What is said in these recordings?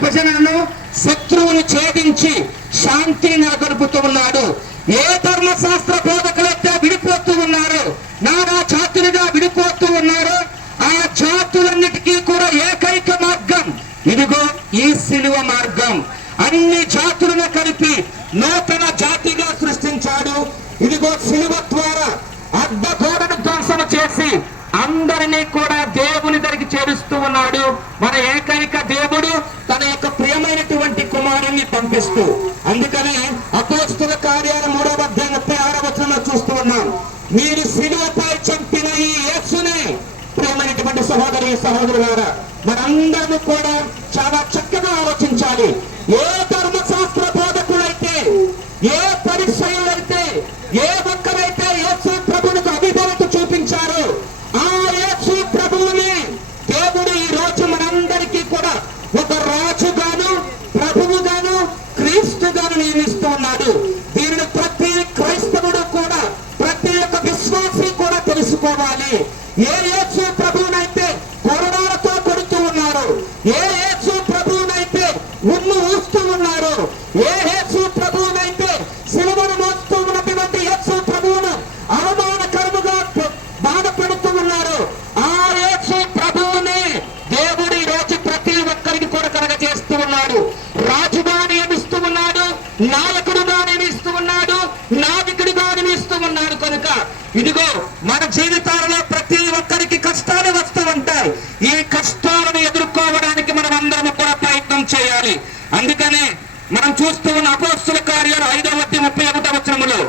విభజనను, శత్రువును ఛేదించి శాంతిని నెలకొల్పుతూ ఉన్నాడు. ఏ ధర్మశాస్త్ర బోధకులైతే విడిపోతూ ఉన్నారు, నానా జాతులుగా విడిపోతూ ఉన్నారు, ఆ జాతులన్నిటికీ కూడా ఏకైక మార్గం ఇదిగో ఈ సిలువ మార్గం. అన్ని జాతులను కలిపి నూతన జాతిగా సృష్టించాడు. ఇదిగో సిలువ ద్వారా అడ్డగోడను ధ్వంసం చేసి అందరినీ కూడా దేవుని దగ్గరికి చేరుస్తూ ఉన్నాడు. మన ఏకైక దేవుడు తన యొక్క ప్రియమైనటువంటి కుమారుణ్ణి పంపిస్తూ. అందుకని అపోస్తుల కార్యాల 3వ అధ్యాయం 36వ వచనంలో చూస్తూ ఉన్నాం. మీరు సిలువపై చంపిన ఈ యేసునే. ప్రియమైనటువంటి సహోదరి సహోదరులారా, మనందరూ కూడా చాలా చక్కగా ఆలోచించాలి. ఏ ధర్మశాస్త్ర బోధకులైతే, ఏ పరిచయులైతే, ఏ ఒక్కరైతే యేసు ప్రభువుకు అభిధేయత చూపించారో ఆ యేసు ప్రభువుని దేవుడు ఈ రోజు మనందరికీ కూడా ఒక రాజుగాను, ప్రభువుగాను, క్రీస్తుగాను నియమిస్తూ ఉన్నాడు. దీనిని ప్రతి క్రైస్తవుడు కూడా, ప్రతి ఒక్క విశ్వాసి కూడా తెలుసుకోవాలి. ఏ యేసు ప్రభువునైతే కొరడాలతో కొడుతూ ఉన్నారు, ఏ యేసు ప్రభువునైతే ఉమ్ము ఊస్తూ ఉన్నారు, ఏ యేసు ప్రభువునైతే సిలువను మోస్తూ ఉన్నటువంటి యేసు ప్రభువును అవమానకరముగా బాధపడుతూ ఉన్నారు, ఆ యేసు ప్రభువుని దేవుడు ఈ రోజు ప్రతి ఒక్కరికి కూడా కలగజేస్తూ ఉన్నాడు. రాజుగా నియమిస్తూ ఉన్నాడు, నాయకుడుగా నియమిస్తూ ఉన్నాడు, నావికుడిగా నియమిస్తూ ఉన్నాడు. కనుక ఇదిగో మన జీవితాలలో ప్రతి ఒక్కరికి కష్టాలు వస్తూ ఉంటాయి. ఈ కష్టాలను ఎదుర్కోవడానికి మనం అందరం కూడా ప్రయత్నం చేయాలి. అందుకనే మనం చూస్తూ ఉన్న అపోస్తుల కార్యాలు 5వ అధ్యాయం 31వ వచనములో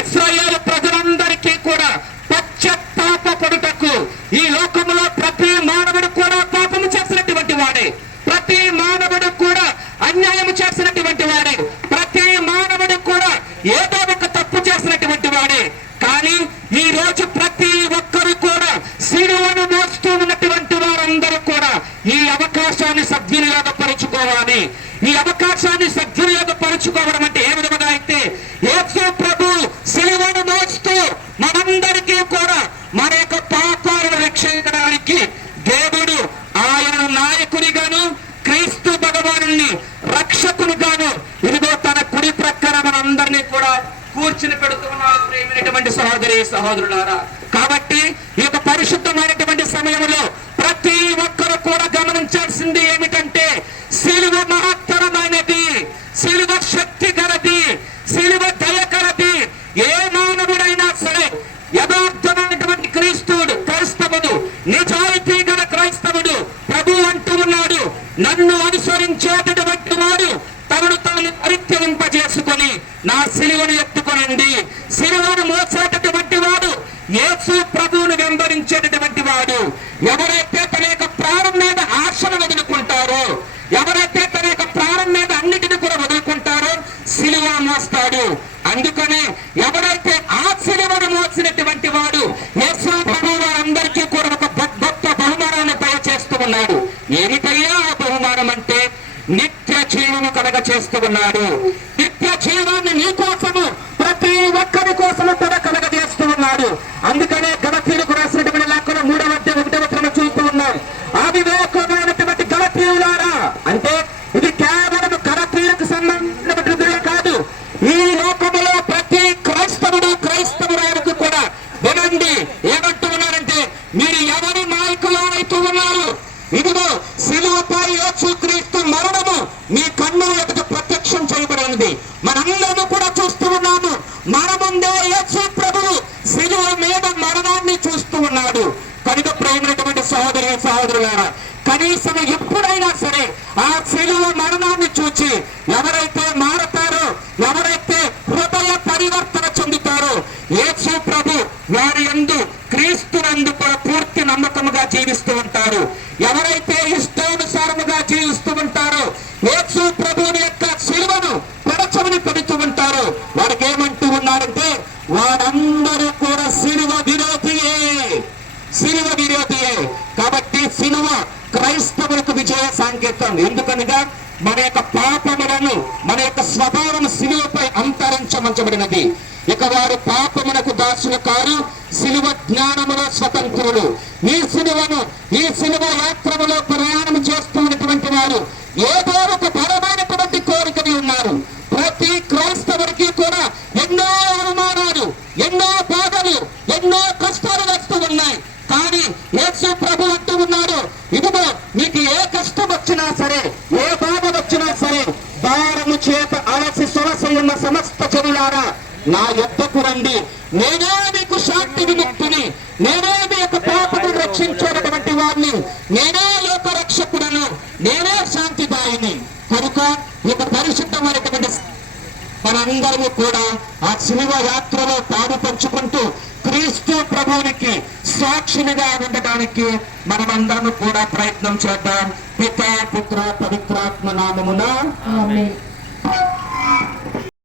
ఇశ్రాయేలు ప్రజలందరికీ కూడా పశ్చాత్తాపపడుటకు ఈ లోకములో ప్రతి మానవుడు కూడా పాపము చేసినటువంటి వాడే, ప్రతి మానవుడు కూడా అన్యాయం చేసినటువంటి వాడే, ప్రతి మానవుడు కూడా ఏదో ఒక తప్పు చేసినటువంటి వాడే. కానీ ఈ రోజు ప్రతి ఒక్కరు కూడా సిలువను మోస్తూ ఉన్నటువంటి వారందరూ కూడా ఈ అవకాశాన్ని సద్వినియోగపరుచుకోవాలి. ఈ అవకాశాన్ని సద్వినియోగపరుచుకోవడం అంటే ఏ విధంగా అయితే యేసు ప్రభు సిలువను మోస్తూ మనందరికీ కూడా మన యొక్క పాపాలను రక్షించడానికి దేవుడు ఆయన నాయకునిగాను, క్రీస్తు భగవానుని రక్షకునిగాను ఇదిగో తన కుడి ప్రక్కన మనందరినీ కూడా కూర్చుని పెడుతున్నాడు. ప్రియమైనటువంటి సహోదరి సహోదరులారా, కాబట్టి ఈ యొక్క పరిశుద్ధమైనటువంటి సమయంలో ప్రతి ఒక్కరు కూడా గమనించాల్సింది ఏమిటంటే సిలువ మహత్తరమైనది, సిలువ శక్తి గలది, సిలువ దయ గలది. ఏ మానవుడైనా సరే యథార్థమైనటువంటి క్రైస్తవుడు, నిజాయితీ గల క్రైస్తవుడు ప్రభు అంటూ ఉన్నాడు, నన్ను అనుసరించేటటువంటి వాడు తనను తాను పరిత్యజింపజేసుకొని నా సిలువను ఎత్తుకొనండి. సిలువను మోసేటటువంటి వాడు యేసు ప్రభువును వెంబడించేటటువంటి వాడు. ఎవరైతే తన యొక్క ప్రాణం మీద ఆశను వదులుకుంటారో, ఎవరైతే తన యొక్క ప్రాణం మీద అన్నిటిని కూడా వదులుకుంటారో సిలువ మోస్తాడు. అందుకనే ఎవరైతే ఆ సిలువను మోసినటువంటి వాడు యేసు ప్రభువు వారందరికీ కూడా ఒక గొప్ప బహుమానాన్ని దయచేస్తూ ఉన్నాడు. ఏమిటయ్యా ఆ బహుమానం అంటే నిత్య జీవము కలగ చేస్తూ ఉన్నాడు. నిత్య జీవాన్ని నీ కోసము, ప్రతి ఒక్కరి కోసము కూడా కలగజేస్తూ ఉన్నాడు. అందుకనే గలతీయులకు రాసినటువంటి లేఖలో 3వ అధ్యాయం 1వ వచనం చూస్తూ ఉన్నాం. అవివేకమైనటువంటి గలతీయులారా, అంటే ఇది కేవలం గలతీయులకు సంబంధించినటువంటిదే కాదు, ఈ లోకములో ప్రతి క్రైస్తవురాలకు కూడా వినండి. ఏమంటూ ఉన్నారంటే మీరు ఎవరి నాయకులైతూ ఉన్నారు, ఇదిగో సిలువపై యేసుక్రీస్తు మరణము మీ కన్నుల ఎదుట ప్రత్యక్షం చేయబడింది. మనందరూ కూడా చూస్తూ ఉన్నాము. మరణముందే యేసు ప్రభువు సిలువ మీద మరణాన్ని చూస్తూ ఉన్నాడు. కనుక ప్రేమైనటువంటి సహోదరి సహోదరులారా, కనీసం ఎప్పుడైనా సరే ఆ సిలువ మరణాన్ని చూచి ఎవరైతే మారతారో, ఎవరైతే హృదయ పరివర్తన చెందుతారో యేసు ప్రభు వారి యందు, క్రీస్తునందు పూర్తి నమ్మకముగా జీవిస్తూ ఉంటారు. ఎవరైతే ఇష్టానుసారముగా జీవిస్తూ ఉంటారో, యేసు ప్రభువుని యొక్క సిలువను పెడచమని పెడుతూ ఉంటారో వారికి ఏమంటూ ఉన్నారంటే వారందరూ కూడా సిలువ విరోధియే, సిలువ విరోధియే. కాబట్టి సిలువ క్రైస్తవులకు విజయ సంకేతం. ఎందుకనగా మన యొక్క పాపములను, మన యొక్క స్వభావం సిలువపై అంతరించమంచబడినది. ఇక వారు పాపమునకు దాసులు కారు, సిలువ జ్ఞానములో స్వతంత్రులు. ఈ సిలువ యాత్రములో ప్రయాణం చేస్తున్నటువంటి వారు ఏదో ఒక బలమైనటువంటి కోరికని ఉన్నారు. ప్రతి క్రైస్తవుడికి కూడా ఎన్నో అవమానాలు, ఎన్నో బాధలు, ఎన్నో కష్టాలు వస్తూ ఉన్నాయి. కానీ యేసు ప్రభు అంటూ ఉన్నాడు, ఇదిగో మీకు ఏ కష్టం వచ్చినా సరే, ఏ బాధ వచ్చినా సరే, భారము చేత అలసి సొలసి ఉన్న సమస్త జనులారా నా యొద్దకు రండి, నేనే మీకు శాంతి విముక్తిని, నేనే మీ యొక్క పాపను రక్షించేటటువంటి వాడిని, నేనే లోక రక్షకుడను, నేనే శాంతిదాయిని. కనుక ఇక పరిశుద్ధమైనటువంటి మనందరము కూడా ఆ శిలువ యాత్రలో పాలు పంచుకుంటూ క్రీస్తు ప్రభువునికి సాక్షులుగా ఉండడానికి మనమందరము కూడా ప్రయత్నం చేద్దాం. పితా పుత్ర పవిత్రాత్మ నామమున ఆమేన్.